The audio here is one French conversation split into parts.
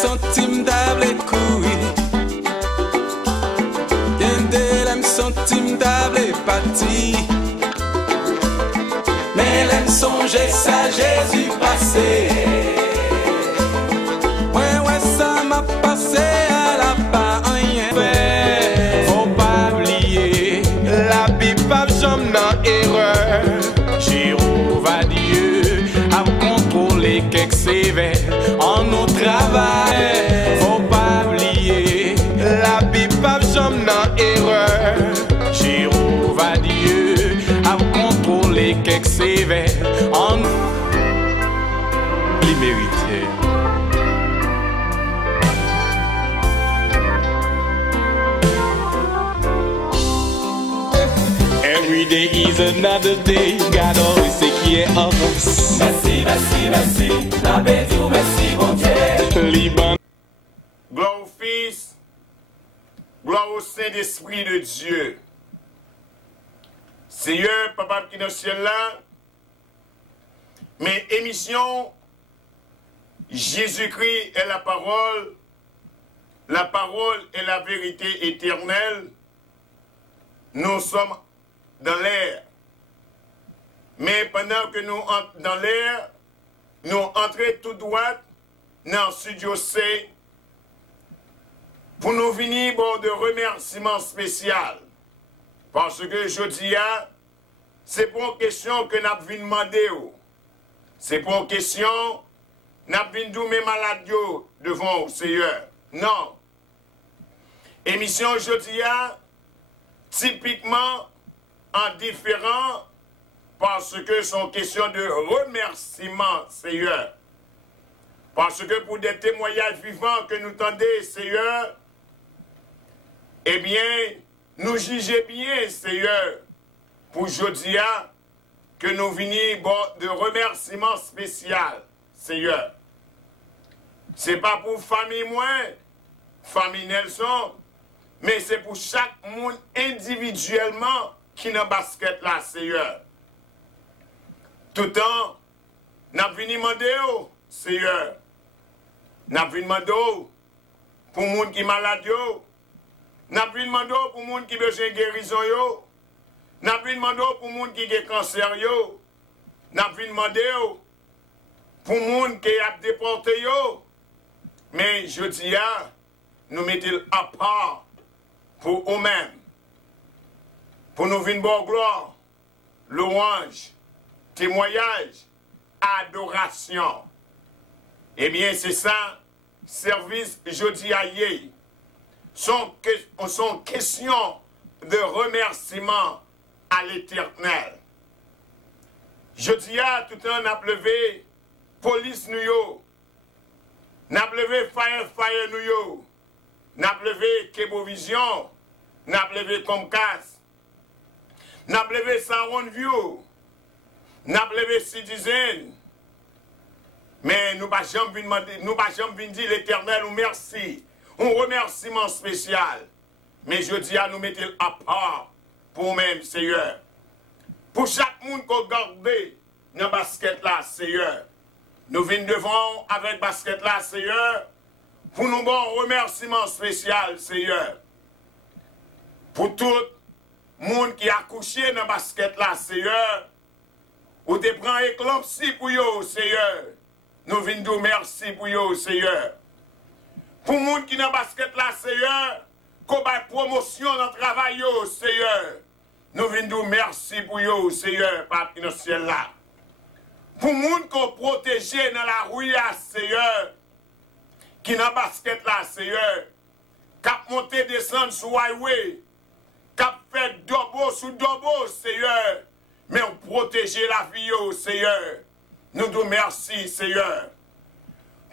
sentim d'able courir. Gende l'aime sentim d'able parti. Mais l'aime songer ça Jésus passé. Ouais, ça m'a passé à la pas rien fait. Faut pas oublier, la Bible pas jamais dans erreur. Jéhovah Dieu a contrôlé quelques sévères en nos travail. Faut pas oublier, la Bible pas jamais dans erreur. Jéhovah Dieu a contrôlé quelques sévères en les mériter. Every day is another day. God always take care of us. Merci, merci, merci. La bédiou, merci, mon Dieu. Liban. Gloire au Fils, gloire au Saint-Esprit de Dieu. Seigneur, Papa qui est dans le ciel là, mes émissions, Jésus-Christ est la parole est la vérité éternelle. Nous sommes dans l'air. Mais pendant que nous entrons dans l'air, nous entrons tout droit dans le studio C pour nous venir de remerciements spéciaux. Parce que je dis, c'est pour une question que nous avons demandé. C'est pour une question, nous avons demandé mes malades devant le Seigneur. Non. Émission jeudi, typiquement en différent, parce que c'est une question de remerciement, Seigneur. Parce que pour des témoignages vivants que nous tendez, Seigneur, eh bien, nous jugeons bien, Seigneur, pour jeudi, que nous venons de remerciements spéciaux, Seigneur. Ce n'est pas pour famille moins, famille Nelson, mais c'est pour chaque monde individuellement qui n'a basket là, Seigneur. Tout le temps, nous avons venu demander, Seigneur, nous avons venu demander pour les gens qui sont malades, nous avons venu demander pour les gens qui ont besoin de guérison, nous avons venu demander pour les gens qui ont cancer, nous avons venu demander pour les gens qui ont déporté, mais je dis, nous mettons à part pour eux-mêmes, pour nous venir bonne gloire, louange, témoignage, adoration. Eh bien, c'est ça, service jeudi à hier. Sont questions de remerciement à l'Éternel. Jeudi à tout le temps, on a levé police nous yo, on a levé fire nous yo, on a levé Kebovision, on a levé Comcast, on a levé Soundview, on a levé Citizen. Mais nous ne pouvons pas dire l'Éternel ou merci. Un remerciement spécial. Mais je dis à nous mettre à part pour nous-mêmes, Seigneur. Pour chaque monde qu'on garde dans le basket là, Seigneur. Nous venons devant avec basket là, Seigneur. Pour nous bon remerciement spécial, Seigneur. Pour tout le monde qui a couché dans le basket là, Seigneur. Ou te prend éclampsie pour vous, Seigneur. Nous venons dire merci pour vous, Seigneur. Pour les gens qui sont dans le basket là, Seigneur, qu'on ait promotion dans le travail, Seigneur. Nous venons dire merci pour vous, Seigneur, Papa dans le ciel là. Pour les gens qui sont protégés dans la rue, Seigneur, qui sont dans le basket là, Seigneur, qui ont monté descendre sur le highway, qui ont fait dobo sous dobo, Seigneur, mais on protège la vie, Seigneur. Nous disons merci, Seigneur.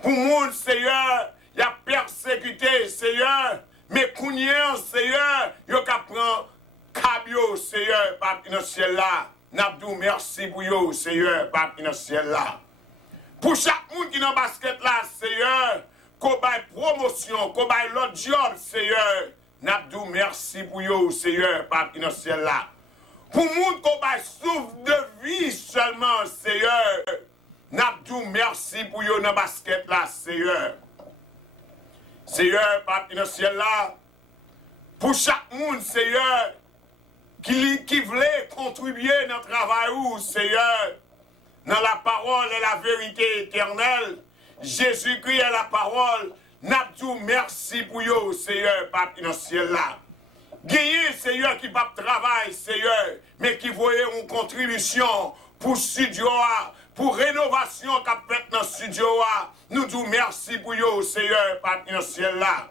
Pour le monde, Seigneur, il y a persécuté, Seigneur, mais Kounien, Seigneur, il y a qu'à prendre Cabio, Seigneur, Papa dans le ciel là. Nous disons merci pour vous, Seigneur, Papa dans le ciel là. Pour chaque monde qui est dans le basket là, Seigneur, qu'on ait promotion, qu'on ait l'autre job, Seigneur. Nous disons merci pour vous, Seigneur, Papa dans le ciel là. Pour le monde qu'on ait souffle de vie seulement, Seigneur. Nous disons merci pour vous dans le basket là, Seigneur. Seigneur, Pape dans le ciel là, pour chaque monde, Seigneur, qui voulait contribuer dans le travail, ou Seigneur, dans la parole et la vérité éternelle, Jésus-Christ est la parole, n'abdou merci pour vous, Seigneur, Pape dans le ciel là. Gagné, Seigneur, qui pas travail, Seigneur, mais qui voyait une contribution pour studio, pour rénovation qu'a fait dans le studio, nous disons merci pour vous, Seigneur, Pape dans le ciel là.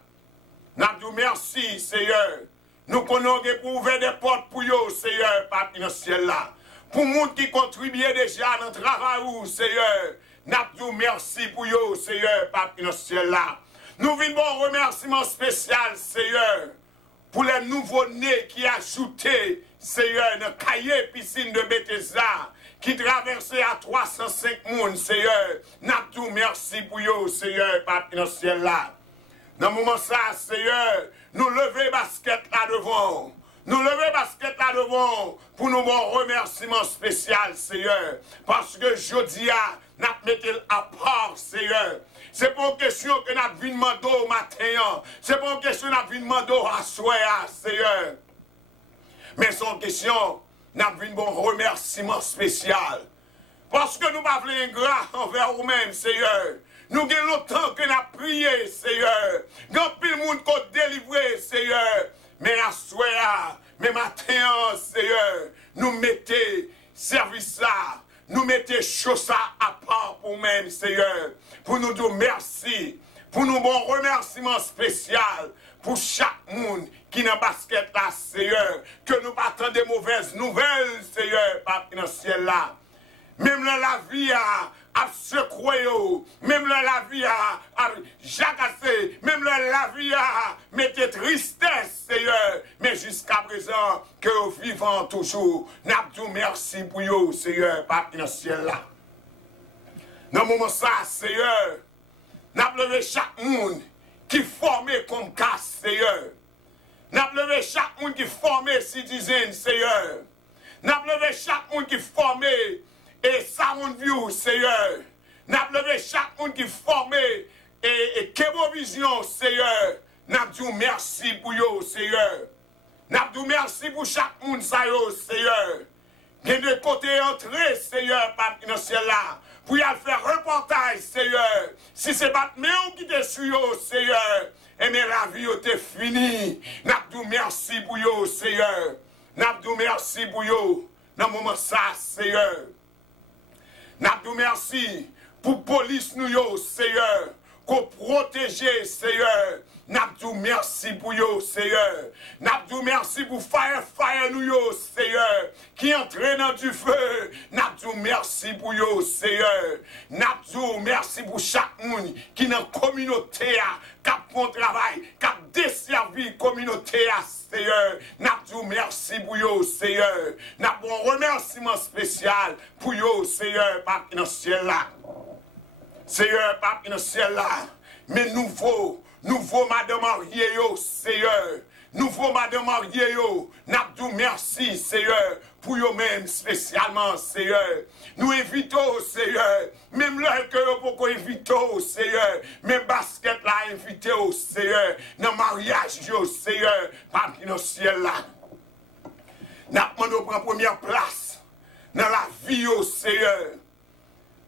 Nous disons merci, Seigneur. Nous connaissons pour ouvrir des portes pour vous, Seigneur, Pape dans le ciel là. Pour les gens qui contribuent déjà dans le travail, Seigneur, nous disons merci pour vous, Seigneur, Pape dans le ciel là. Nous venons un remerciement spécial, Seigneur, pour les nouveaux-nés qui ajouté, Seigneur, dans le cahier piscine de Bethesda, qui traversait à 305 personnes, Seigneur. Nous disons merci pour vous, Seigneur, Pape dans le ciel là. Dans le moment ça, Seigneur, nous levons basket là devant. Nous levons basket là devant pour nous bon remerciement spécial, Seigneur. Parce que jeudi, nous mettons à part, Seigneur. C'est pas une question que nous avons demandé au matin. C'est pas une question que nous avons demandé à soir, Seigneur. Mais c'est une question, nous avons un bon remerciement spécial. Parce que nous ne voulons pas ingrat envers nous-mêmes, Seigneur. Nous avons longtemps que nous avons prié, Seigneur. Nous avons pris le monde qu'on délivré, Seigneur. Mais à soir, mais matin, Seigneur, nous mettons service là. Nous mettons chose à part pour nous-mêmes, Seigneur. Pour nous dire merci. Pour nous bon remerciement spécial. Pour chaque monde qui n'a basket là, Seigneur. Que nous partons des mauvaises nouvelles, Seigneur, Pape dans le ciel là. Même là, la vie a secoué, même là, la vie a jacassé, même là, la vie a mettez tristesse, Seigneur. Mais jusqu'à présent, que nous vivons toujours, nous disons merci pour vous, Seigneur, Pape dans le ciel là. Dans le moment ça, Seigneur, nous avons chaque monde qui est formé comme casse, Seigneur. Nous avons chaque monde qui est formé citizen, Seigneur. Nous avons chaque monde qui est formé et Sound View, Seigneur. Nous avons chaque monde qui est formé et Kebovision, Seigneur. Nous disons merci pour vous, Seigneur. Nous disons merci pour chaque monde, Seigneur. Il y a de côté entrée, Seigneur, Pape dans le ciel là. Pour y aller faire reportage, Seigneur. Si c'est pas mais qui te suit, Seigneur. Et mais la vie est finie. Nous disons merci pour vous, Seigneur. Nous disons merci pour vous. Dans le moment ça, Seigneur. Nous disons merci pour la police, nous, Seigneur. Qu'on protège, Seigneur. Nous disons merci pour vous, Seigneur. Nous disons merci pour fire, nous, Seigneur. Qui entraîne dans du feu. Nous disons merci pour vous, Seigneur. Nous disons merci pour chaque monde qui est dans la communauté, qui a bon travail, qui a desservi la communauté, Seigneur. Nous disons merci pour vous, Seigneur. Nous avons un remerciement spécial pour vous, Seigneur, Pape dans le ciel là. Seigneur, Pape dans le ciel là. Mais nouveau Madame Marié, Seigneur. Nouveau Madame Marié, nous merci, Seigneur, pour vous-même spécialement, Seigneur. Nous invitons, Seigneur, même là que vous pouvez inviter, Seigneur, même basket là, invité, Seigneur, dans le mariage, Seigneur, Pape dans le ciel là. Nous demandons pour la première place dans la vie, Seigneur.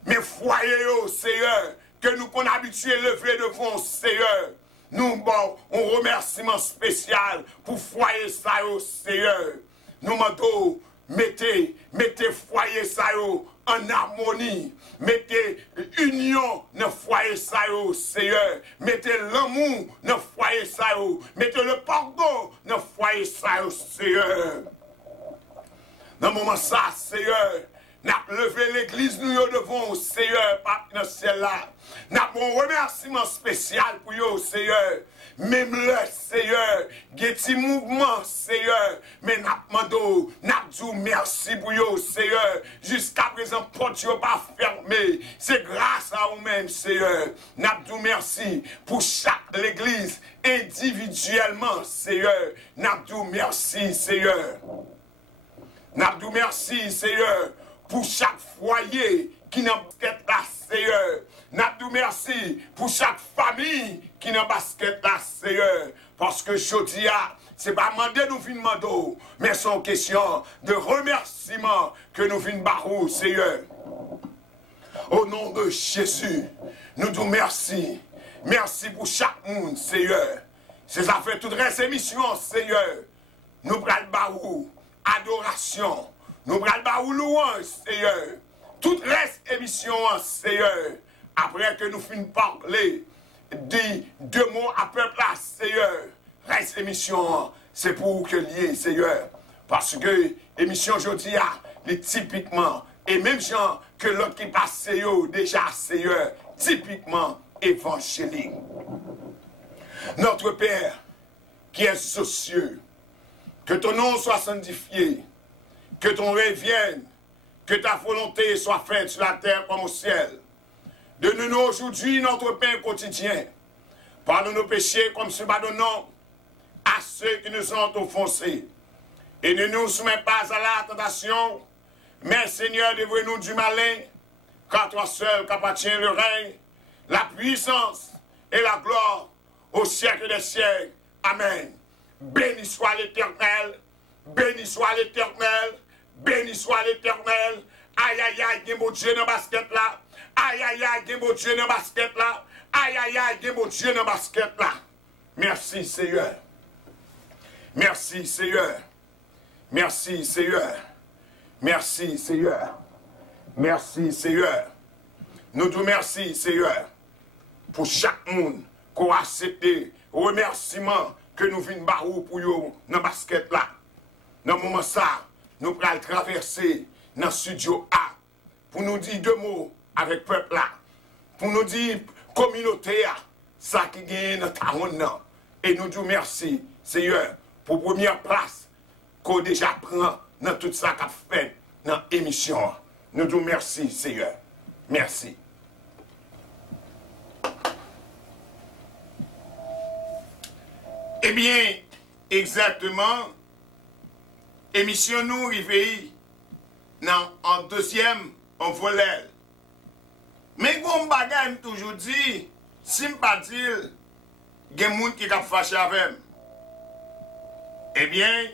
Mais foyer, Seigneur, que nous qu'on habitué lever devant, Seigneur. Nous bon un remerciement spécial pour foyer ça, Seigneur. Nous demandons, mettez foyer ça en harmonie. Mettez union dans foyer ça, Seigneur. Mettez l'amour dans foyer ça. Mettez le pardon dans foyer ça, Seigneur. Dans le moment ça, Seigneur, nous avons levé l'église nous devant, Seigneur, Pape dans le ciel là. Nous avons un remerciement spécial pour vous, Seigneur. Même le Seigneur, il y a des mouvements, Seigneur. Mais nous disons merci pour vous, Seigneur. Jusqu'à présent, porte n'est pas fermée. C'est grâce à vous-même, Seigneur. Nous disons merci pour chaque l'église individuellement, Seigneur. Nous disons merci, Seigneur. Nous disons merci, Seigneur, pour chaque foyer qui n'a pas là, Seigneur. Nous disons merci pour chaque famille qui dans basket là, Seigneur. Parce que je dis, c'est pas demander nous fin demander, mais c'est une question de remerciement que nous fin barou, Seigneur. Au nom de Jésus, nous disons merci. Merci pour chaque monde, Seigneur. C'est ça fait toute reste émission, Seigneur. Nous prenons barou, adoration. Nous prenons barou louange, Seigneur. Toute reste émission, Seigneur. Après que nous finissons parler, dit 2 mots à peu près, Seigneur. Reste émission, c'est pour que lié, Seigneur. Parce que émission aujourd'hui, est typiquement, et même gens que l'autre qui passe, déjà, Seigneur, typiquement évangélique. Notre Père, qui est aux cieux, que ton nom soit sanctifié, que ton règne vienne, que ta volonté soit faite sur la terre comme au ciel. Donne-nous aujourd'hui notre pain quotidien. Pardonne nos péchés comme nous pardonnons à ceux qui nous ont offensés. Et ne nous soumets pas à la tentation, mais Seigneur, délivre-nous du malin, car toi seul qu'appartient le règne, la puissance et la gloire au siècle des siècles. Amen. Béni soit l'Éternel, béni soit l'Éternel, béni soit l'Éternel. Aïe aïe aïe, il y a mon Dieu dans le basket là. Aïe aïe aïe, il y a mon Dieu dans le basket là. Aïe aïe aïe, il y a mon Dieu dans le basket là. Merci Seigneur. Merci Seigneur. Merci Seigneur. Merci Seigneur. Merci Seigneur. Nous te remercions Seigneur pour chaque monde qui a accepté remerciement que nous venons barou pour vous dans le basket là. Dans le moment ça, nous allons traverser dans le studio A pour nous dire 2 mots avec le peuple là. Pour nous dire communauté A, ça qui gagne dans ta ronde. Et nous disons merci Seigneur pour la première place qu'on déjà prend dans tout ça qu'a fait dans l'émission. Nous disons merci Seigneur. Merci. Eh bien, exactement, émission nous arrive en deuxième, en volet. Mais bon bagage toujours dit, si je ne pas dire, il y a des gens qui sont fâchés avec moi. Eh bien,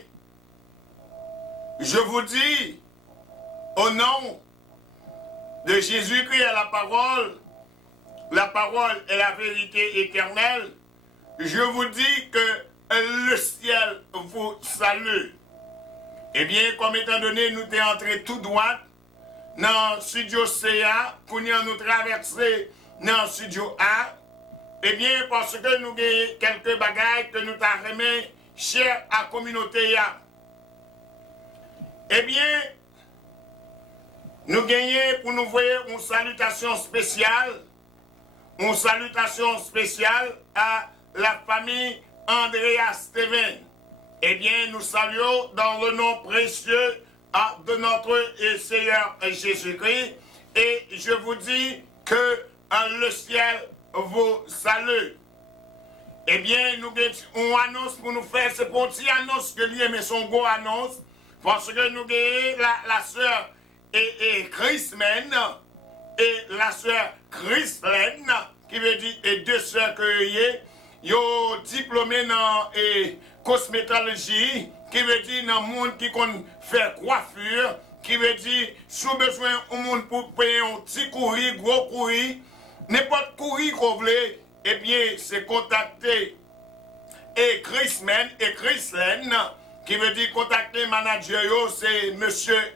je vous dis, au nom de Jésus-Christ et la parole est la vérité éternelle, je vous dis que le ciel vous salue. Eh bien, comme étant donné, nous sommes entrés tout droit dans le studio CA, pour nous traverser dans le studio A, eh bien, parce que nous avons quelques bagages que nous avons remis chers à la communauté. Eh bien, nous gagnons pour nous voir une salutation spéciale à la famille Andrea Steven. Eh bien, nous saluons dans le nom précieux de notre Seigneur Jésus-Christ. Et je vous dis que le ciel vous salue. Eh bien, nous avons une annonce pour nous faire. C'est pour une petite annonce que lui, mais son gros annonce. Parce que nous avons la sœur et Christmen et la sœur Christlen, qui veut dire et 2 sœurs que ils ont diplômé dans cosmétologie, qui veut dire dans le monde qui fait coiffure, qui veut dire sous besoin au monde pour payer un petit courrier, gros courrier, n'importe courrier qu'on veut, eh bien c'est contacter et Christmen et Christlen, qui veut dire contacter manager, c'est M.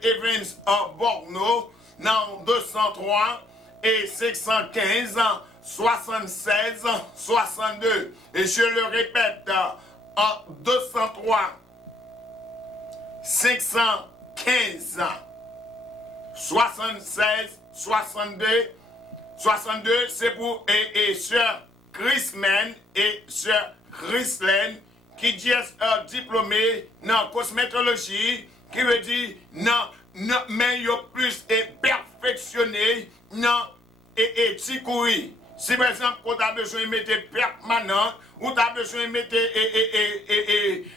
Evans en Borno, dans 203 et 615 76 62. Et je le répète, en 203 515 76 62. 62, c'est pour sœur Christmen et sœur Christlen qui disent diplômé dans cosmétologie, qui veut dire mais plus perfectionné dans ticouri. Si par exemple, quand tu as besoin de mettre permanent, ou tu as besoin de mettre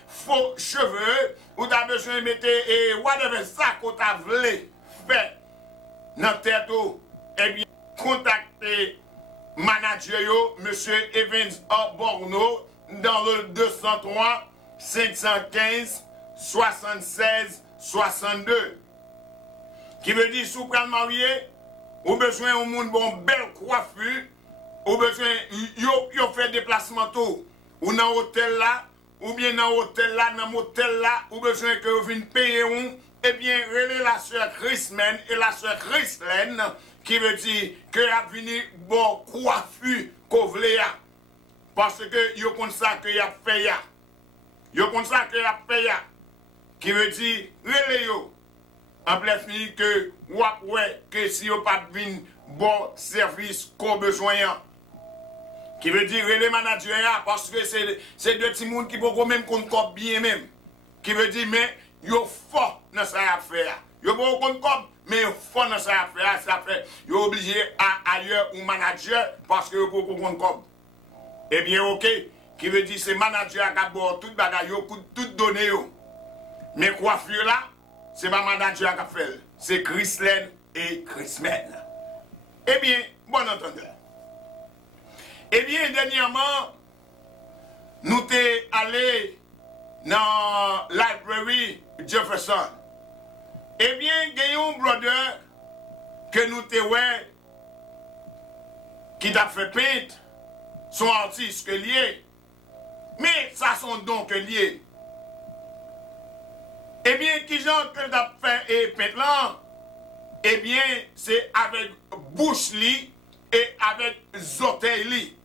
faux cheveux, ou tu as besoin de mettre whatever ça que tu as voulu faire dans tête, eh bien, contactez manager. manager, M. Evans Borno, dans le 203 515 76 62. Qui veut dire, si vous prenez marié, vous avez besoin d'un monde bon, belle coiffure, vous avez besoin de faire déplacement tout. Ou dans l'hôtel là, ou bien dans l'hôtel là, dans l'hôtel là, vous avez besoin que vous veniez payer un. Eh bien, relais la soeur Christman et la soeur Christlaine, qui veut dire que a venu bon coiffure qu'on voulait. Parce que yo comme ça que y a fait ya. Yo comme ça que y a fait ya. Qui veut dire relais yo. En plein fini que ouais que si yo pas vinn bon service qu'on besoin. Qui veut dire relais manager ya parce que c'est deux petits monde qui peut même compte bien même. Qui veut dire mais yo fort dans sa affaire. Yo bon compte mais yo fort dans sa affaire, ça fait yo obligé à ailleurs ou manager parce que yo pour compte. Eh bien, ok, qui veut dire c'est manager qui a bon tout bagage, tout donné. Mais coiffure là, c'est pas manager qui a fait, c'est Christlaine et Christman. Eh bien, bon entendeur. Eh bien, dernièrement, nous sommes allés dans la librairie Jefferson. Eh bien, il y a un brother que nous sommes qui t'a fait peindre. Son artiste que lié, mais ça son don que lié. Eh bien, qui genre que t'as fait et peint là, eh bien, c'est avec bouche li et avec oreilles li.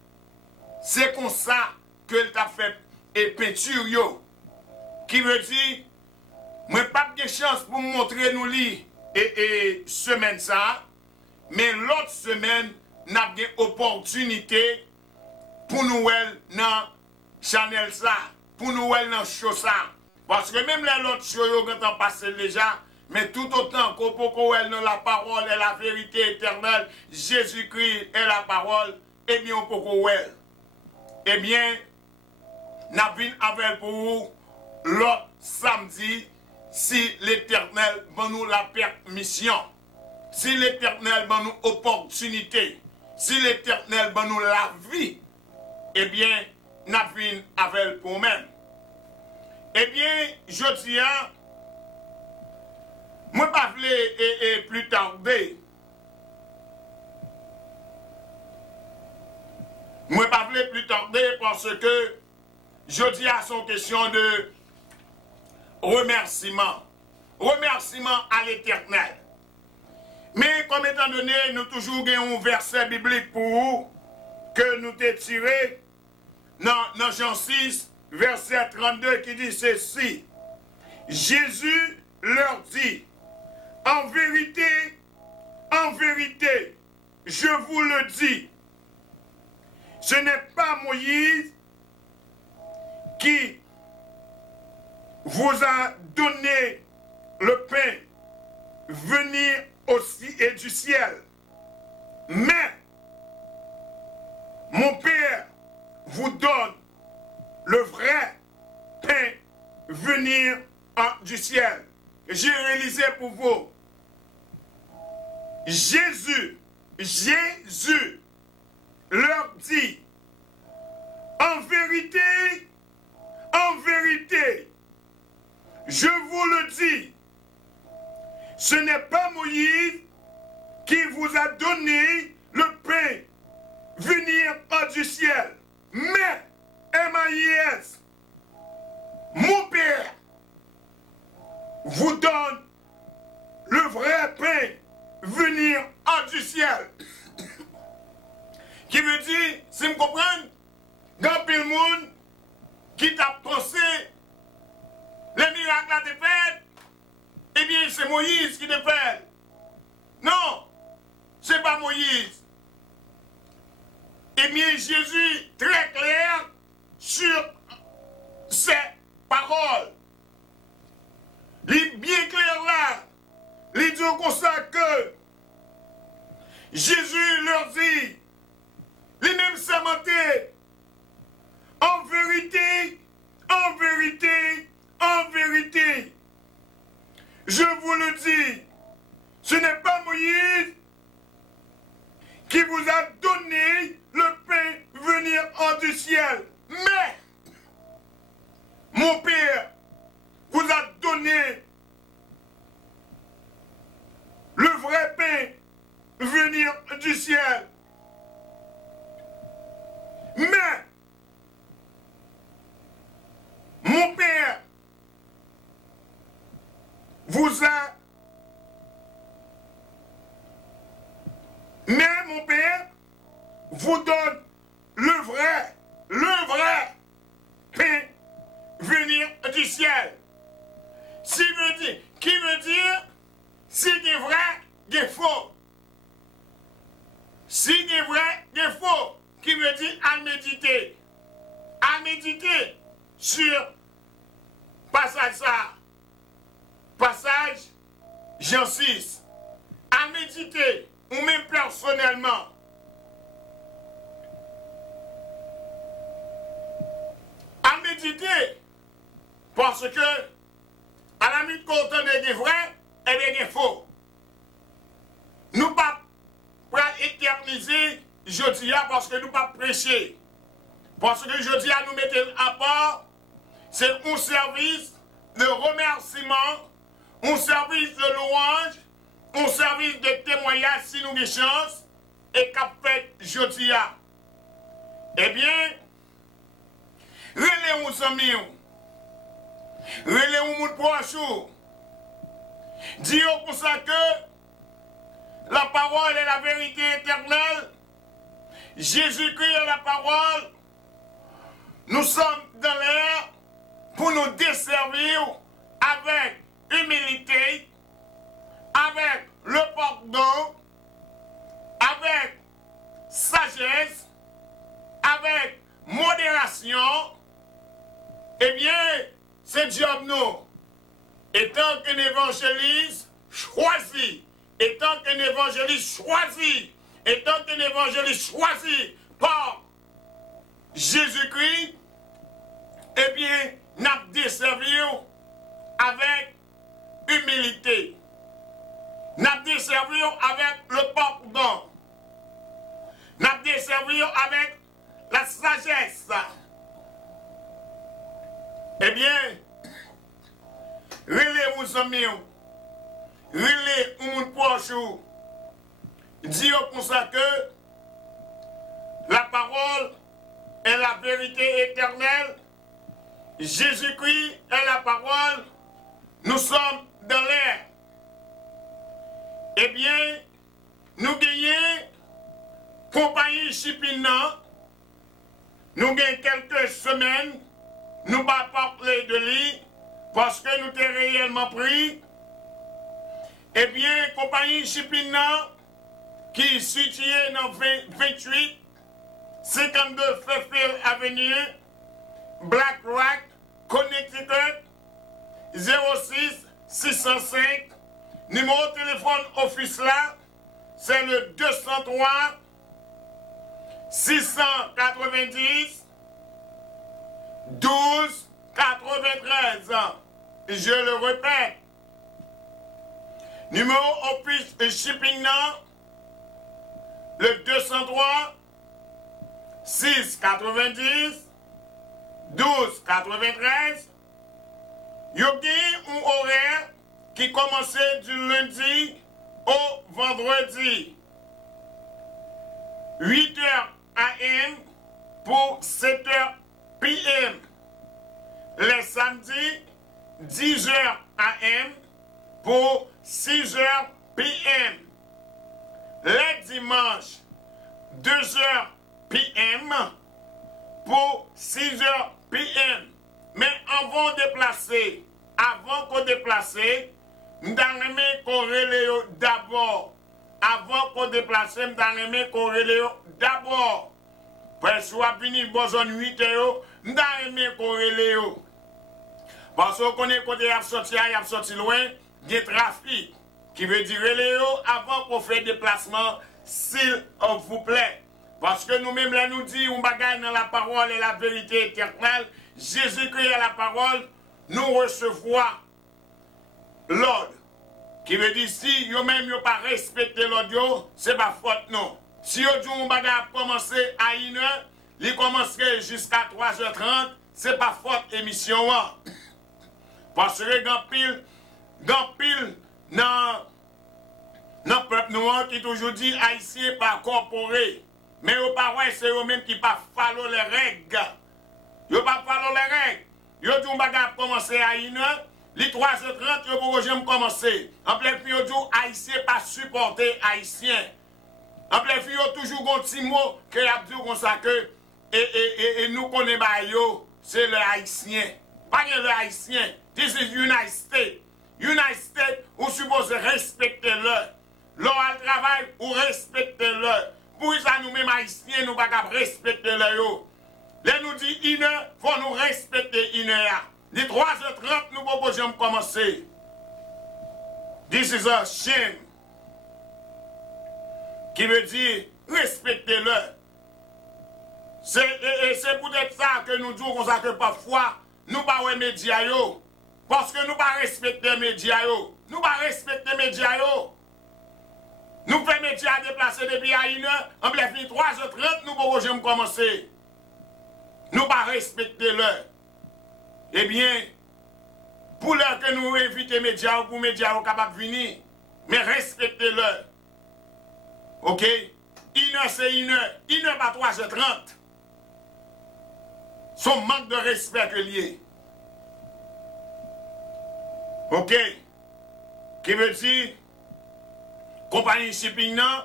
C'est comme ça que t'as fait et peinture yo. Qui veut dire, moi pas de chance pour montrer nous li et semaine ça, mais l'autre semaine, n'a pas opportunité pour nous dans Chanel ça, pour nous dans show ça. Parce que même les autres shows qui ont passé déjà, mais tout autant qu'on peut dans la parole et la vérité éternelle, Jésus-Christ est la parole, eh bien on peut eh bien, nous avons avec pour vous l'autre samedi, si l'Éternel va nous la permission, si l'Éternel va nous opportunité, si l'Éternel va nous la vie, eh bien, nous avons avec pour nous-mêmes. Eh bien, je dis, moi, je ne vais pas plus tarder. Moi, je ne vais pas plus tarder parce que je dis à son question de remerciement. Remerciement à l'Éternel. Mais comme étant donné, nous toujours avons un verset biblique pour vous que nous t'ai tiré dans Jean 6, verset 32 qui dit ceci. Jésus leur dit, en vérité, je vous le dis, ce n'est pas Moïse qui vous a donné le pain venir aussi et du ciel, mais mon Père vous donne le vrai pain venir du ciel. J'ai réalisé pour vous. Jésus leur dit, en vérité, je vous le dis, ce n'est pas Moïse qui vous a donné le pain venir du ciel, mais M.A.I.S., mon Père vous donne le vrai pain venir du ciel. Qui veut dire, si vous comprenez, dans le monde qui t'a pensé les miracles à te faire, eh bien c'est Moïse qui te fait. Non, c'est pas Moïse. Eh bien Jésus, très clair sur ses paroles. Il est bien clair là. Il dit comme ça que Jésus leur dit, les mêmes s'amenté, en vérité, je vous le dis, ce n'est pas Moïse qui vous a donné le venir en du ciel. Mais mon Père vous a donné le vrai pain venir du ciel. Mais mon Père vous a... Mais mon Père vous donne le vrai pain venir du ciel. Qui veut dire, si il est vrai, il est faux. Si il est vrai, il est faux. Qui veut dire à méditer. À méditer sur passage ça. Passage Jean 6. À méditer, ou même personnellement. À méditer, parce que à la minute qu'on entend des vrais, et bien des faux. Nous ne pouvons pas éterniser jeudi parce que nous ne pouvons pas prêcher. Parce que jeudi nous mettons à part, c'est un service de remerciement, un service de louange, un service de témoignage si nous avons chance, et qu'a fait jeudi. Eh bien, relais aux amis, relais aux proches, dis pour ça que la parole est la vérité éternelle, Jésus-Christ est la parole, nous sommes dans l'air pour nous desservir avec humilité, avec le pardon, avec sagesse, avec modération. Eh bien, c'est job nous. Étant qu'un évangéliste choisi, étant qu'un évangéliste choisi, étant qu'un évangéliste choisi par Jésus-Christ, eh bien, nous desservir avec humilité. Nous desservir avec le pardon. Nous desservir avec la sagesse. Eh bien, relais vos amis, relais mon proche, dis comme ça que la parole est la vérité éternelle, Jésus-Christ est la parole, nous sommes dans l'air. Eh bien, nous gagnons compagnie Chipina, nous gagnons quelques semaines, nous ne pas parler de lui, parce que nous t'ai réellement pris. Eh bien, compagnie Chipina, qui est située dans 28, 52 Fairfield Avenue, Black Rock, Connecticut, 06 605. Numéro de téléphone office là, c'est le 203 690 12 93. Je le répète. Numéro office shipping là, le 203 690 12 93. Il y a un horaire qui commençait du lundi au vendredi. 8h AM pour 7h PM. Les samedis, 10h AM pour 6h PM. Les dimanches, 2h PM pour 6h PM. Mais avant de déplacer, nous avons corrélé d'abord. Avant qu'on déplace, nous avons corrélé d'abord. Pour soit fini, besoin de 8 heures, nous avons corrélé. Parce qu'on est côté il a sorti loin, des trafics. Qui veut dire avant qu'on fait déplacement, s'il vous plaît. Parce que nous-mêmes, là, nous disons, on bagaille dans la parole et la vérité éternelle. Jésus-Christ est la parole, nous recevons l'ordre. Qui veut dire, si vous-même n'avez pas respecté l'ordre, ce n'est pas faute, non. Si vous avez commencé à 1h, il commencerait jusqu'à 3h30, c'est pas faute émission. Parce que grand pile, dans le peuple noir qui toujours dit haïtien pas corporé. Mais au parois, c'est eux-mêmes qui pas follow les règles. Ils pas follow les règles. Ils ont dit bagarre commencer à 1h, les 3h30, ils ont jamais commencer. En plein puis ils ont haïtien pas supporter haïtien. En plein puis ils ont toujours un petit mot que y a dit comme ça que et nous connaissons pas c'est le haïtien. Pas le haïtien. This is United States. United States, vous supposez respecter le. L'on a le travail, ou respecter le. Pour ça, nous-mêmes haïtiens, nous ne pouvons pas respecter le. Là, nous dit 1h, il faut nous respecter 1h. Les 3h30, nous proposons de commencer. This is a shame. Qui veut dire respectez-le. C'est peut-être ça que nous disons que parfois, nous ne pas les médias. Parce que nous ne pas respecter les médias. Nous ne pas respecter les médias. Nous faisons les médias déplacer depuis à 1h, en plein 3h30, nous pouvons commencer. Nous ne pas respecter l'heure. Eh bien, pour l'heure que nous évitons les médias, pour les médias capables de venir, mais respectez l'heure. Ok? 1h c'est 1h. 1h pas 3h30. Son manque de respect que lié. Ok? Qui veut dire, compagnie shipping, non?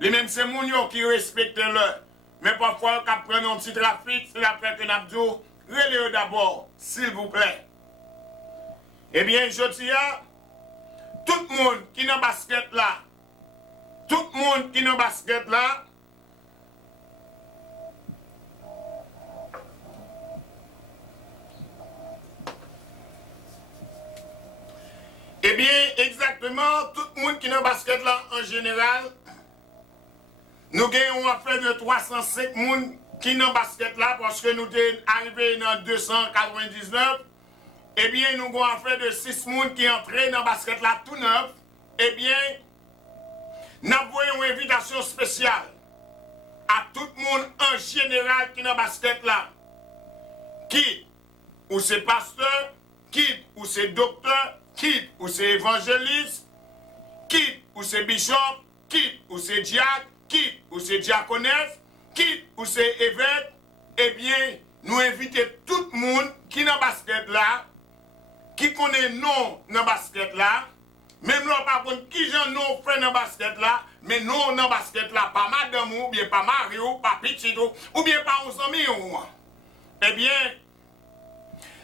Les mêmes c'est moun qui respectent l'heure. Mais parfois, quand prennent un petit trafic, c'est la fait que nous avons relève d'abord, s'il vous plaît. Eh bien, je dis à tout le monde qui est dans le basket là, tout le monde qui est dans le basket là, eh bien, exactement, tout le monde qui est dans le basket là, en général, nous gagnons en fait de 305 personnes qui sont dans le basket là, parce que nous sommes arrivés dans 299. Eh bien, nous avons en fait de 6 personnes qui sont entrés dans le basket là tout neuf. Eh bien, nous avons une invitation spéciale à tout le monde en général qui est dans le basket là. Qui ou c'est pasteur, qui ou c'est docteur, qui ou c'est évangéliste, qui ou c'est bishop, qui ou c'est diacre, qui ou c'est diaconesse, qui ou c'est évêque. Eh bien, nous invitons tout le monde qui est dans le basket là, qui connaît non dans le basket là, même là, par contre, qui j'en non fait dans le basket là, mais non dans le basket là, pas madame ou bien pas mari ou pas petit ou bien pas un ami ou. Eh bien,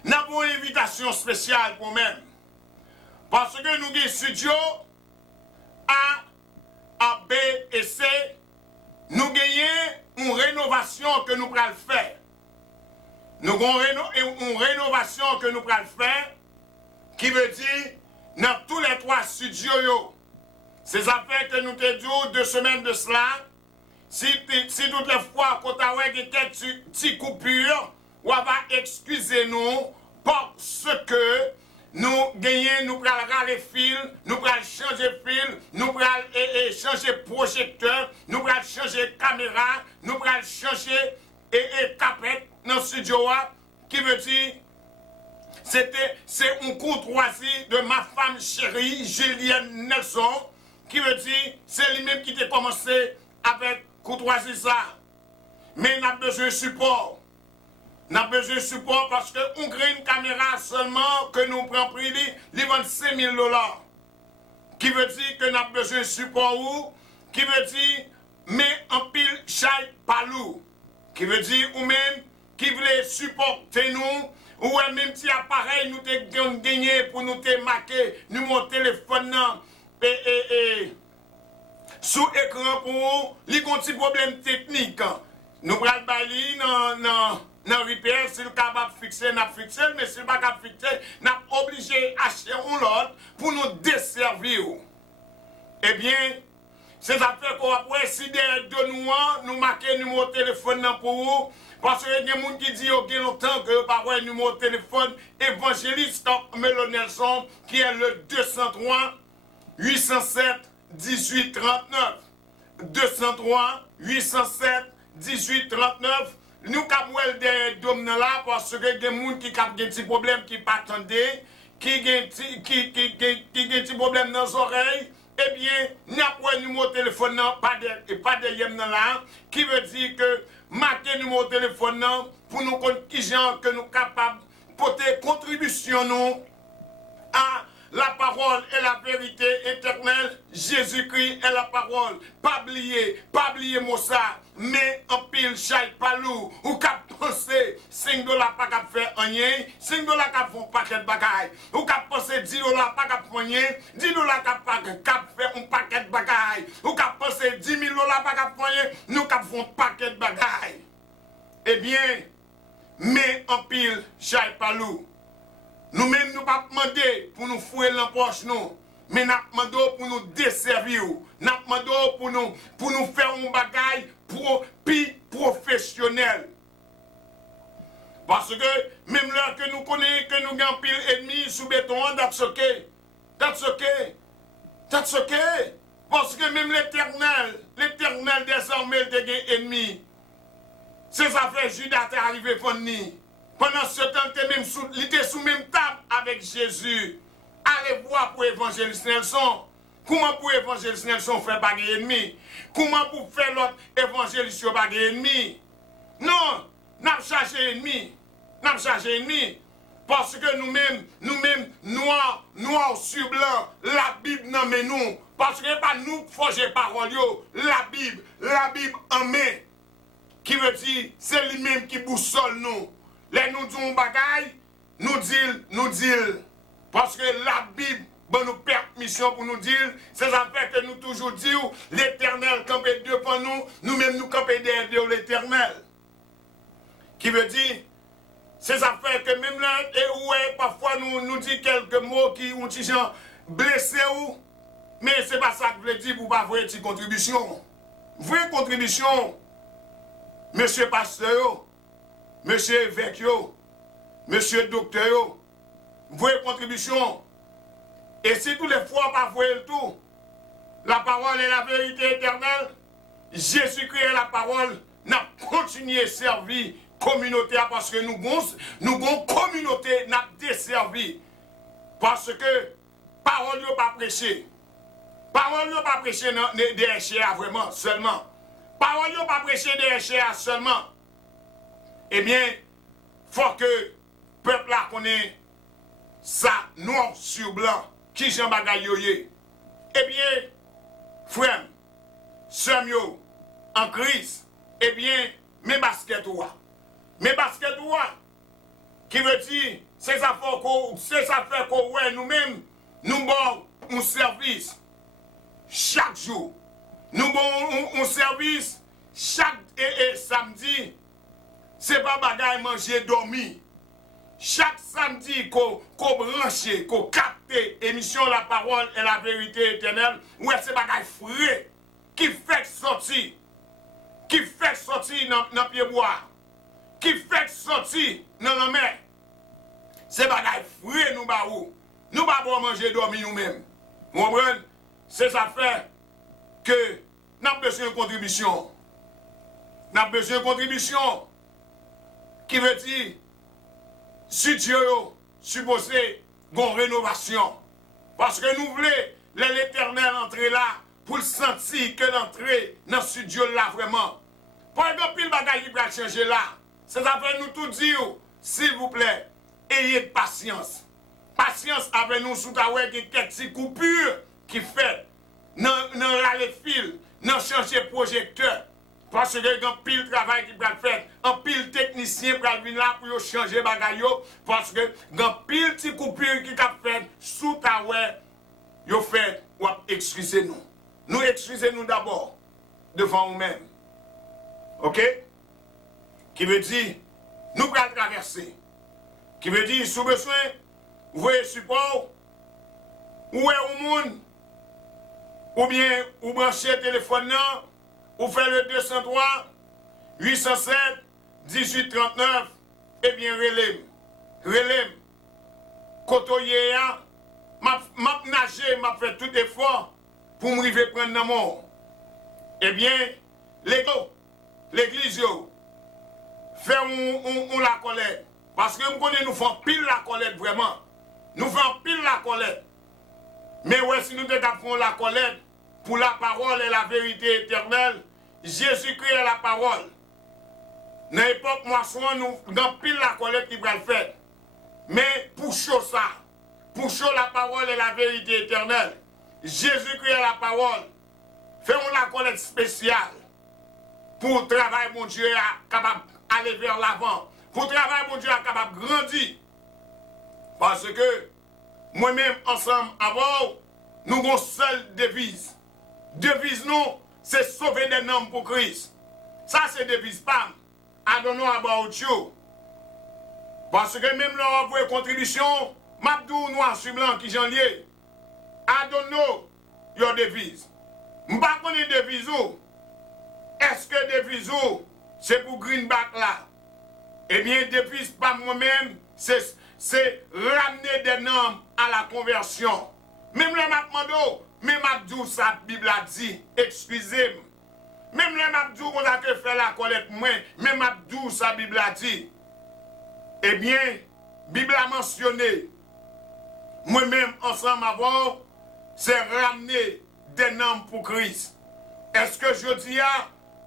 nous avons une invitation spéciale pour même. Parce que nous avons un studio A, B et C, nous gagnons une rénovation que nous pourrons faire. Nous avons une rénovation que nous pourrons faire, qui veut dire, dans tous les 3 studios, ces affaires que nous te disons 2 semaines de cela, si toutes les fois qu'on a quelques petites coupures, on va excuser nous parce que nous gagnons, nous prenons les fils, nous prenons changer fil, nous prenons changer projecteur, nous prenons changer caméra, nous prenons changer capette dans le studio, qui veut dire, c'est une courtoisie de ma femme chérie, Julienne Nelson, qui veut dire, c'est lui-même qui a commencé avec courtoisie ça. Mais nous avons besoin de support. Nous avons besoin de support parce qu'on crée une caméra seulement que nous prenons prix de 25 000 $. Qui veut dire que nous avons besoin de support ou, qui veut dire, mais en pile chai palou. Qui veut dire, ou même, qui voulait supporter nous, ou même petit appareil nous te gagné pour nous te marquer, nous mon téléphone sous écran pour les petits problèmes techniques. Nous prenons le bail dans repair, si le capable de fixer, nous fixé, mais si le pas capable de fixer, nous sommes obligés d'acheter un autre pour nous desservir. Eh bien, ces affaires qu'on va si de nous marquons le numéro de téléphone pour vous, parce qu'il y a des gens qui disent qu'il y a longtemps que par un numéro de téléphone évangéliste Melo Nelson, qui est le 203 807 18 39. 203 807 18 39. nous avons des dômes là parce que des gens qui ont des petits problèmes qui pas attendent, qui ont des petits problèmes dans les oreilles, eh bien, nous avons un numéro de téléphone, pas de yem là, qui veut dire que marquez le numéro de téléphone pour nous connaître qui gens que nous sommes capables de porter contribution nous à la parole et la vérité éternelle. Jésus-Christ est la parole. Pas oublier moi ça. Mais en pile, chai palou, ou cap penser $5 pas cap faire rien, $5 cap font paquet de bagaille. Ou cap penser $10 pas cap faire rien, $10 cap faire un paquet de bagaille. Ou cap penser $10,000 pas cap faire rien, nous cap font paquet de bagaille. Eh bien, mais en pile, chai palou. Nous-mêmes, nous ne pas demander pour nous fouiller l'empoche, nous. Mais nous demandons pour nous desservir. Nous demandons pour nous faire un bagage professionnel. Parce que même là que nous connaissons, que nous avons pile ennemi sous béton, that's okay. That's okay. Parce que même l'éternel désormais est ennemi. C'est ça fait Judas est arrivé pour nous. Pendant ce temps, il était sous même table avec Jésus. Allez voir pour évangéliste Nelson. Comment pour évangéliste Nelson faire pas ennemi? Comment pour faire l'autre évangéliste pas ennemi? Non, n'a chargé ennemi. N'a chargé ennemi. Parce que nous-mêmes, noir sur blanc, la Bible non mais nous. Parce que pas nous forger parole, la Bible en main. Qui veut dire, c'est lui-même qui boussole nous. Les nous disons bagaille, nous disons. Parce que la Bible, nous permission pour nous dire, c'est ça fait que nous toujours disons, l'éternel campé devant nous, nous-mêmes nous camper derrière l'éternel. Qui veut dire, c'est ça fait que même là, et ouais, parfois nous disons quelques mots qui ont des gens blessés ou, mais c'est pas ça que je veux dire pour pas voir une contribution. Vraie contribution, monsieur pasteur, monsieur évêque, monsieur docteur, vraie contribution. Et si tous les fois pas voir le tout, la parole est la vérité éternelle, Jésus-Christ est la parole, n'a continué à servir communauté parce que nous avons communauté n'a desservi. Parce que parole n'est pas prêchée. Parole n'est pas prêchée des HA vraiment seulement. Parole n'est pas prêchée des HA seulement. Eh bien, il faut que le peuple là connaisse ça noir sur blanc. Qui j'en bagaille yoye. Eh bien, frère, sœur en crise, eh bien, mes baskets ouah. Mes baskets ouah. Qui veut dire, c'est ça fait qu'on ouais nous-mêmes, nous bon un service chaque jour. Nous bon un service chaque samedi. C'est pas bagaille manger dormir. Chaque samedi qu'on branche, qu'on capte émission La Parole et la Vérité Éternelle, ouais c'est bagaille frais qui fait sortir dans pied bois, qui fait sortir dans la mer. C'est bagaille frais nous baou. Nous pas pour manger dormir nous-mêmes. Vous comprenez? C'est ça fait que nous avons besoin de contribution. Nous avons besoin de contribution. Qui veut dire, si Dieu supposé une rénovation. Parce que nous voulons l'Éternel entrer là pour sentir que l'entrée dans ce Dieu là vraiment. Pour exemple, le bagage qui va changer là. C'est ça fait nous tout dire, s'il vous plaît, ayez de patience. Patience avec nous sous ta ouais qui quelques coupures qui fait dans les fils, dans changer projecteur. Parce que il y a un pile travail qui va faire, un pile technicien qui va venir là pour changer bagay yo, parce que il y a un pile petit coupure qui va faire sous ta ouais, yo fait ou excusez-nous. Nous excusez-nous d'abord devant nous-mêmes. OK? Qui veut dire nous allons traverser. Qui veut dire sous besoin vous voyez support ou est au monde ou bien ou branchez téléphone là. Ou fait le 203 807 1839 et bien relève kotoye m'a nager m'a fait tout effort pour me river prendre dans mort. Eh bien l'église faire la colère. Parce que nous connaissons, nous faisons pile la colère vraiment. Nous faisons pile la colère. Mais ouais, si nous faisons la colère pour la parole et la vérité éternelle, Jésus-Christ est la parole. Dans l'époque moisson, nous avons pile la colère qui va le faire. Mais pour chaud ça, pour chaud la parole et la vérité éternelle, Jésus-Christ est la parole. Faisons la collecte spéciale pour le travail, mon Dieu, capable d'aller vers l'avant. Pour le travail, mon Dieu, capable de grandir. Parce que moi-même, ensemble, avant, nous avons une seule devise. Devise, nous, c'est sauver des hommes pour Christ. Ça, c'est devise PAM. I don't know about you. Parce que même leur envoyer contribution, Mabdou noir sur blanc qui j'en lié. I don't know your devise. Je ne sais pas devise où. Est-ce que devise où c'est pour Greenback là? Eh bien, devise pas moi-même, c'est ramener des hommes à la conversion. Même les Mabdou, même Mabdou, sa Bible a dit, excusez-moi. Même les Mabdou, on a fait la collecte, même Mabdou, sa Bible a dit. Eh bien, Bible a mentionné, moi-même, ensemble avant, c'est ramener des hommes pour Christ. Est-ce que je dis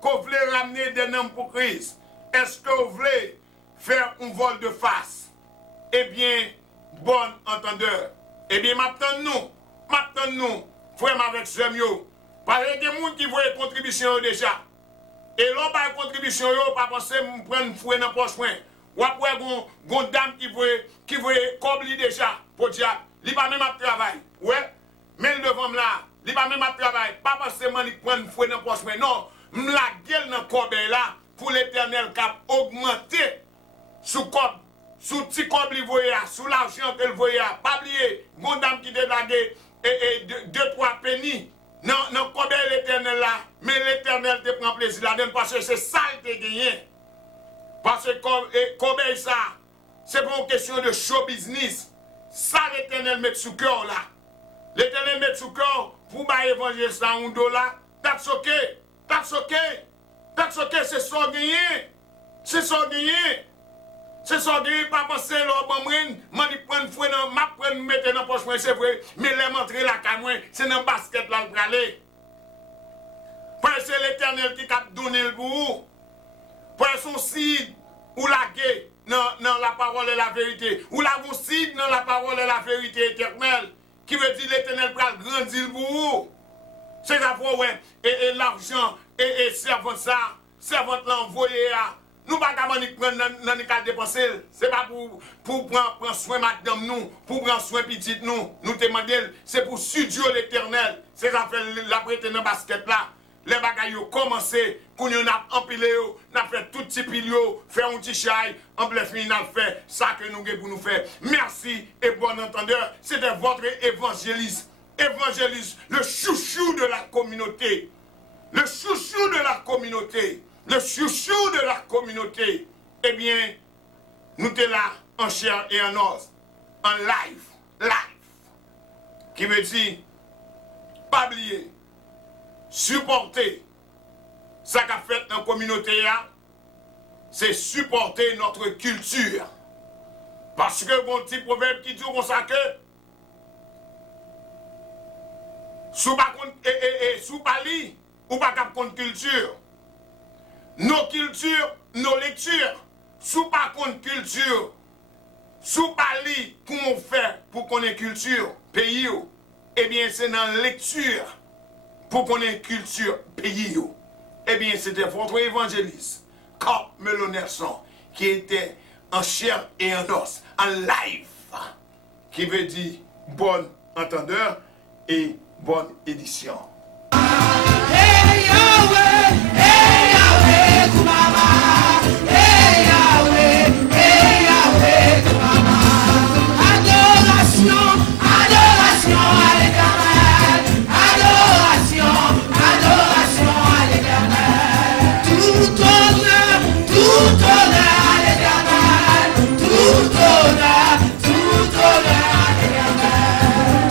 qu'on voulait ramener des hommes pour Christ? Est-ce que vous voulez faire un vol de face? Eh bien, bon entendeur. Eh bien, maintenant, frère avec Zemio, parce qu'il y a des gens qui voient les contributions déjà. Et l'on pas contribution, pas penser prendre un fouet dans la poche. Ou après, il y a une dame qui veut cobler déjà pour dire, il va même à travail. Ouais, mais devant là, il va même à travail. Pas parce que je prends un fouet dans la poche. Non, je la gueule dans le corbeil là pour l'éternel cap augmenter sous cob. Sous petit cob, il voyait, sous l'argent qu'elle voyait. Pas oublier, une dame qui délaguait et 2-3 pennies. Non, non, combien l'éternel là, mais l'éternel te prend plaisir là-dedans parce que c'est ça qui te gagné. Parce que combien ça, c'est pas une question de show business. Ça l'éternel met sous cœur là. L'éternel met sous cœur pour évangile ça $1. That's okay. That's okay. That's okay, c'est ça gagné. C'est ça gagné. C'est ça gagné, pas penser là, moi je prends une fois dans ma prendre mettre dans poche c'est vrai, mais les montrer la caméra, c'est dans basket là le aller. Parce que c'est l'éternel qui a donné le goût. Parce que son cid ou la gué dans la parole et la vérité, ou la cid dans la parole et la vérité éternelle, qui veut dire l'éternel va grandir le goût. C'est ça pour ouais, et l'argent, et servant ça, servant l'envoyer à. Nous ne pouvons pas prendre dans cas dépenser. Ce n'est pas pour prendre soin de madame nous, pour prendre soin de petite nous. Nous demandons, c'est pour studio l'éternel. C'est ça fait la prêter dans le basket là. Les bagailles ont commencé, qu'on a empilé, on a fait tout petit pilio, fait un petit chai, en plein final fait ça que nous avons pour nous faire. Merci et bon entendeur. C'était votre évangéliste. Évangéliste, le chouchou de la communauté. Le chouchou de la communauté. Le chouchou de la communauté, eh bien, nous sommes là en chair et en os, en live, qui veut dire, pas oublier, supporter, ça qu'a fait dans la communauté, c'est supporter notre culture. Parce que mon petit proverbe qui dit comme ça que, sous pas li, ou pas cap contre culture. Nos cultures, nos lectures, sous pas contre culture, sous pas li, comment faire pour qu'on ait culture, pays, eh bien c'est dans la lecture pour qu'on ait culture, pays. Eh bien c'était votre évangéliste, Cap Melonerson, qui était en chair et en os, en live, qui veut dire bon entendeur et bonne édition. Hey Yahweh, hey Yahweh, Kumama. Hey Yahweh, hey Yahweh, Kumama. Adoration, adoration à l'Éternel. Adoration, adoration à l'Éternel. Tout honneur à l'Éternel. Tout honneur à l'Éternel.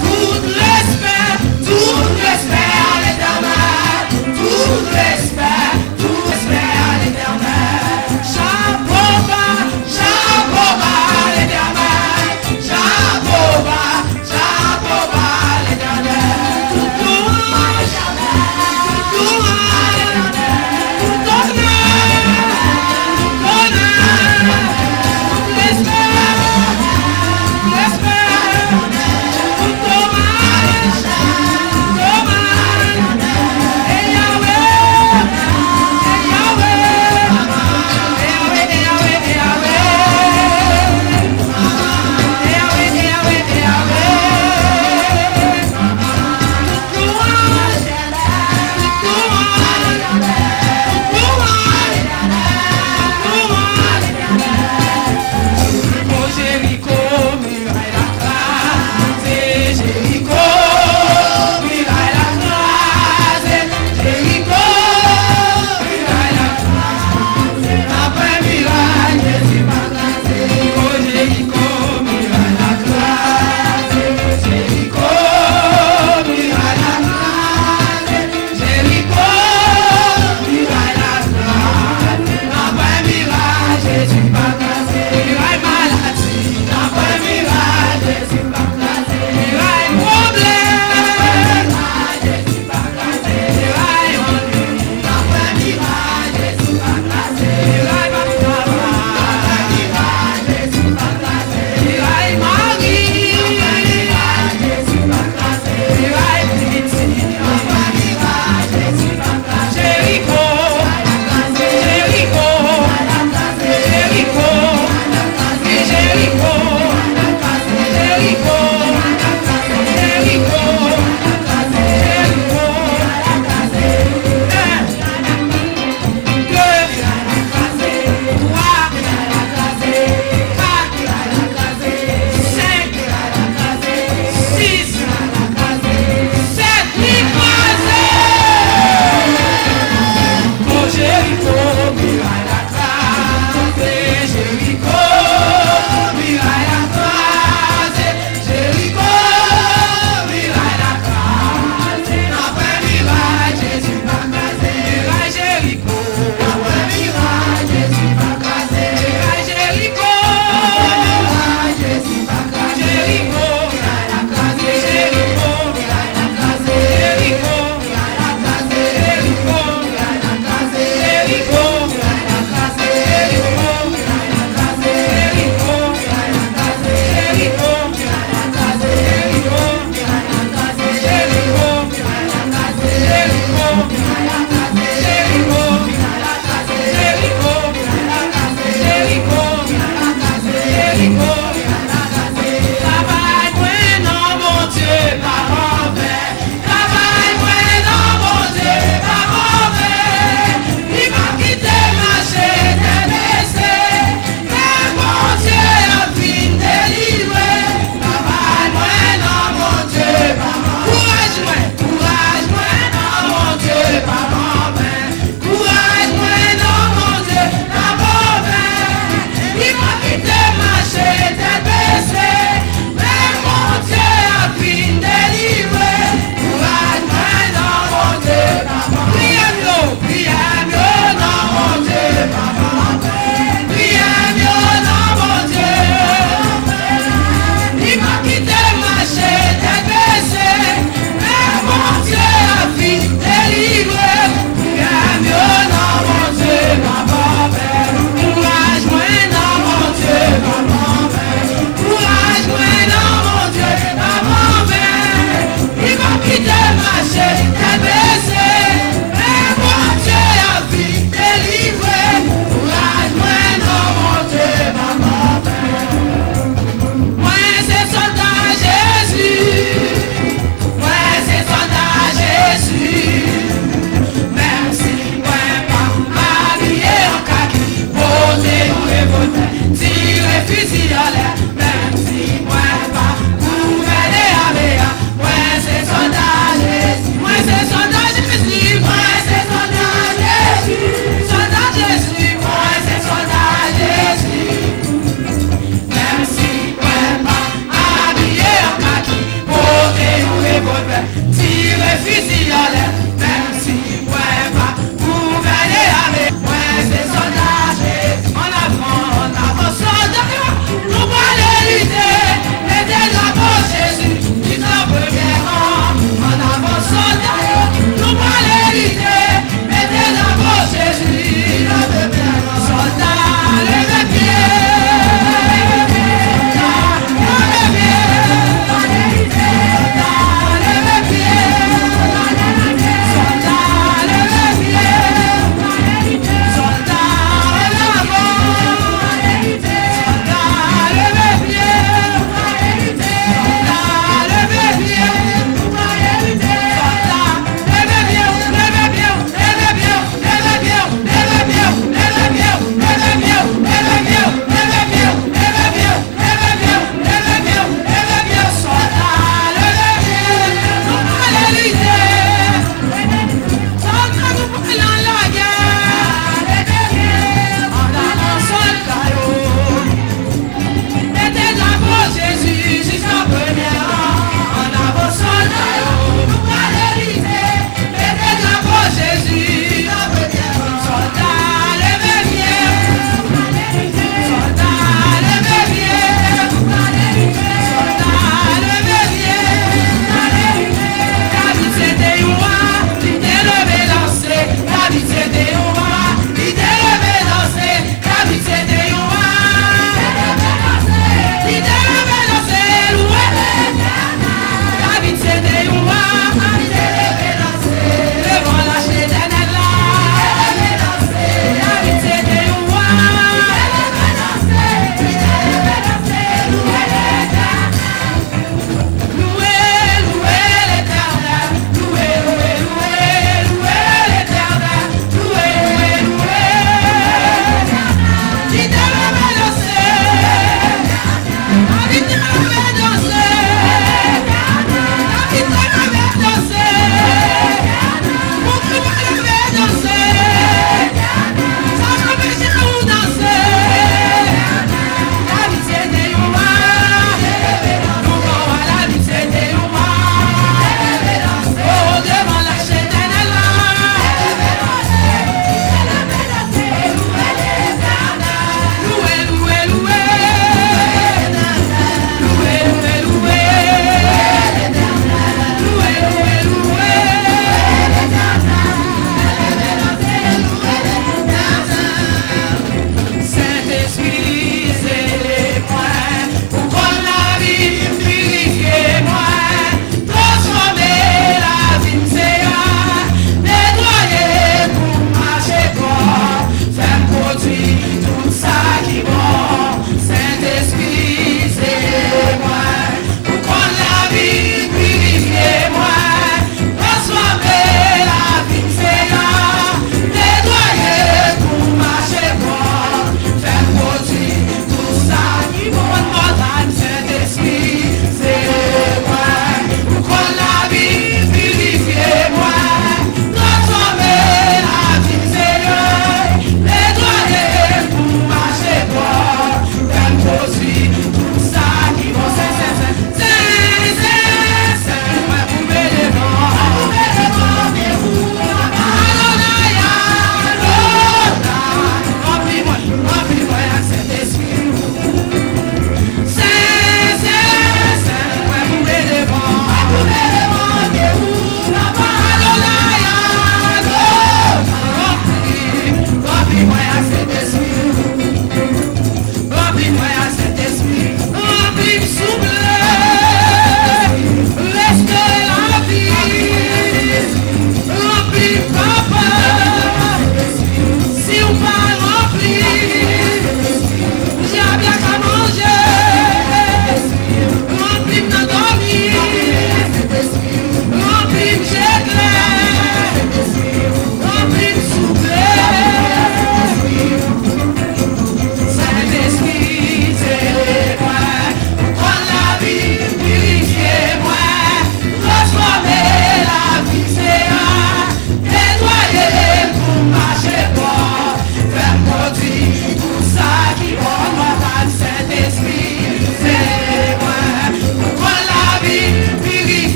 Tout respect à l'Éternel. Tout respect à l'Éternel. Chapeau.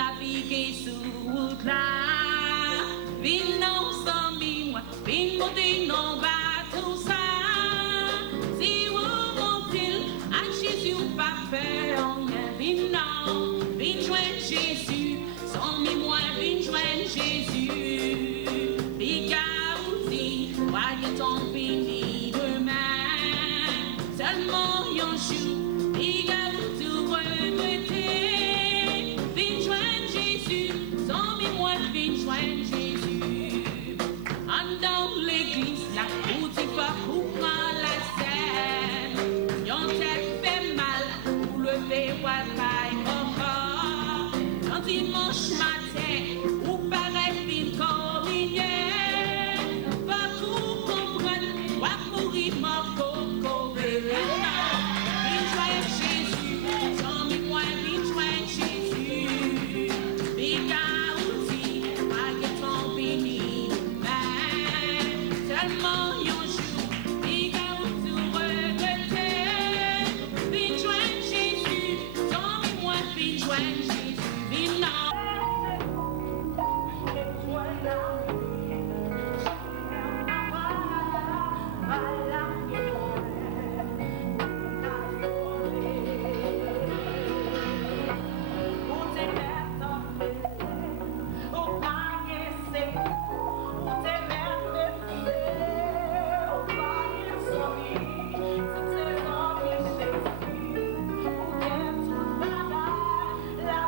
naviguer sous route là. Vin non sans moi, vin monter non bateau ça. Si vous montez, à Jésus pas faire rien. Vin non, vin joindre Jésus, sans moi, vin joindre Jésus. Bigaouti, voyez ton fini demain. Seulement yon chou, bigaouti regretter. Vin joindre Jésus, sans moi, vin joindre Jésus. En dans l'église, la route est pas pour moi la scène. Yon tête fait mal, pour le faire paille encore. Quand dimanche matin, ou paraît fin comme hier. Pas tout comprendre, ou mourir mort coco. Vin joindre Jésus, sans moi, vin joindre Jésus. Bigaouti, pas ton fini. Seulement yon jour, bigaouti regretter. Vin joindre Jésus, sans moi, vin joindre Jésus. Vin non. La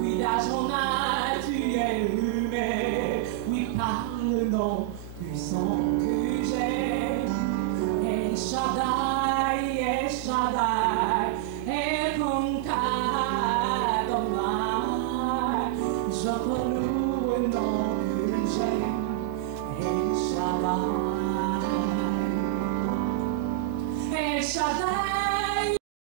Oui, d'Adonai, tu es humain. Oui, par le nom puissant que j'ai. El Shaddai, El Shaddai, El Adonai. J'entends nous le nom que j'ai. El Shaddai, El Shaddai.